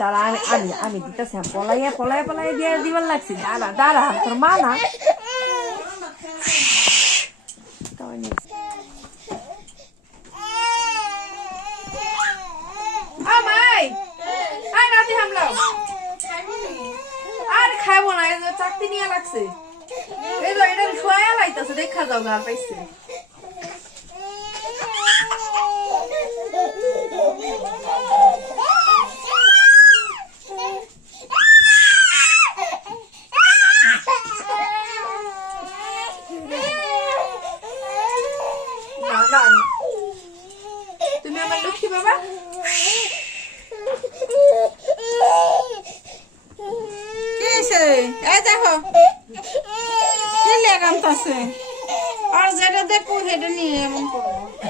দাঁড়া আমি আমি দিতেছি পলাইয়া পলাইয়া পলাইয়া দিয়ে দিবার লাগছি দাঁড়া দাঁড়া তোর মা না আর খাইবো না চাকতি নিয়ে লাগছে এই তো এটা শোয়া লাইতেছে দেখা যাও ঘর পাইছে তুমি আমার লক্ষ্মী বাবা এই দেখো কি লেগামতাছে আর যেটা দেখো সেটা নিয়ে এমন করবো